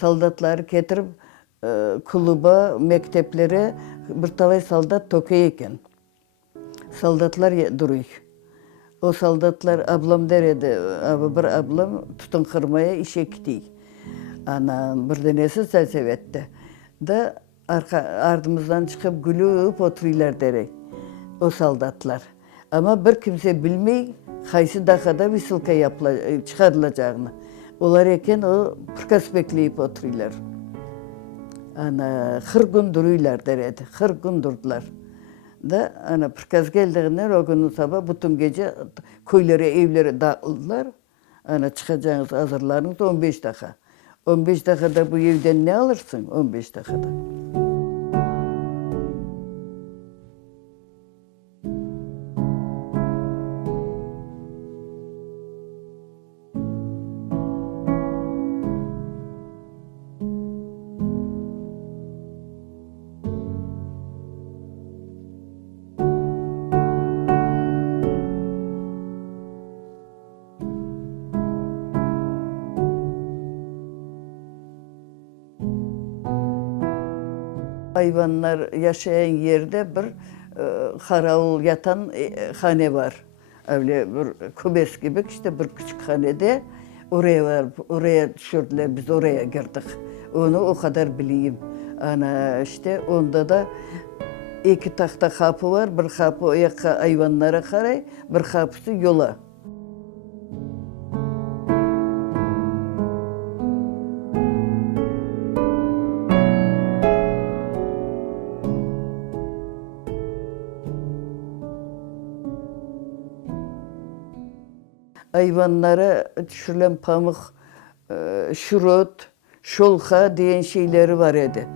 Soldatları getirip kluba, mekteplere bir talay soldat tokay eken. Soldatlar duruyor. O soldatlar ablam deredi, bir ablam tutun kırmaya işe gidiyor. Ana bir denesi selsevette. Da ardımızdan çıkıp gülüp oturuyorlar derey. O soldatlar. Ama bir kimse bilmey, kaysı dakikada visilka çıkarılacağını. Olar eken o pırkas bekleyip oturuyorlar. Ana 40 gün duruyorlar deredi. 40 gün durdular. Da ana pırkas geldiğinden o günün sabah bütün gece köylere, evlere dağıldılar. Ana çıkacağınız hazırlarınız 15 dakika. 15 dakikada bu evden ne alırsın 15 dakikada? Hayvanlar yaşayan yerde bir karavul yatan hane var. Öyle bir kubes gibi işte bir küçük hanede oraya var. Oraya düşürdüler, biz oraya girdik. Onu o kadar bileyim. Ana işte onda da iki tahta kapı var. Bir kapı hayvanlara karay, bir kapısı yola. Hayvanlara düşürülen pamuk, şurut, şolka diyen şeyleri var idi.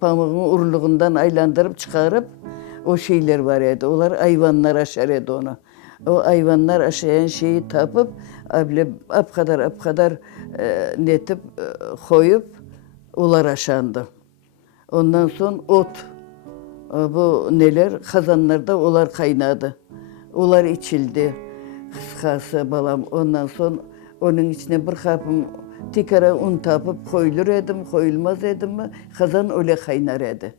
Pamuğun urluğundan aylandırıp çıkarıp o şeyler var idi. Onlar hayvanlar aşar idi onu. O hayvanlar aşayan şeyi tapıp, apkadar netip koyup onlar aşandı. Ondan sonra ot, bu neler kazanlarda onlar kaynadı. Onlar içildi. Kıskası balam. Ondan sonra onun içine bir kapım tekrar un tapıp koyulur edim, koyulmaz edim mi? Kazan öyle kaynar edi.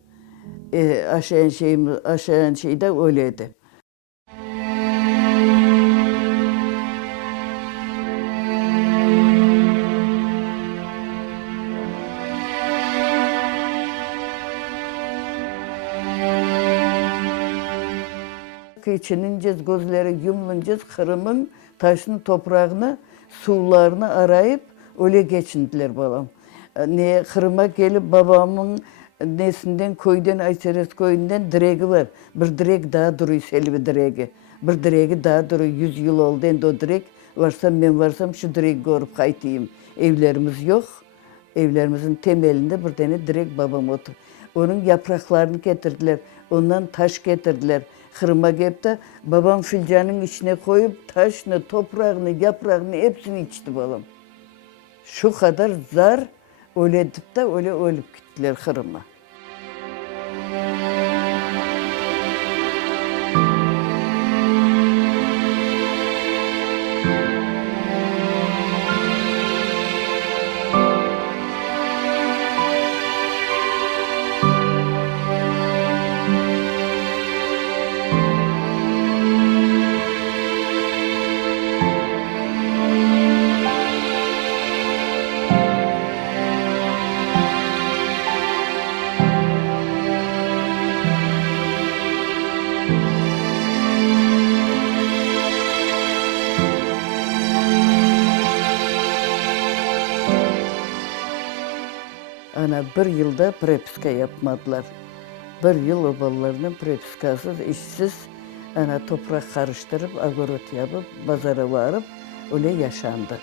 Aşayan şey de öyleydi. İçinineceğiz, gözleri yumulunacağız, Kırım'ın taşını, toprağını, sularını arayıp öyle geçindiler babam. Niye Kırım'a gelip babamın nesinden, köyden, Ayseres köyünden direği var. Bir direk daha duruyor, Selvi direği. Bir direği daha duruyor, 100 yıl oldu endi o direk. Ben varsam şu direği görüp kaytayım. Evlerimiz yok. Evlerimizin temelinde bir tane direk babam otur. Onun yapraklarını getirdiler, ondan taş getirdiler. Kırım'a gelip de babam filcanın içine koyup taşını, toprağını, yaprağını hepsini içti babam. Şu kadar zar öyle edip de öyle ölüp gittiler Kırım'a. Ana bir yılda prepiska yapmadılar. Bir yıl obalarının prepiskasız, işsiz, ana toprak karıştırıp, agorot yapıp, pazara varıp öyle yaşandı.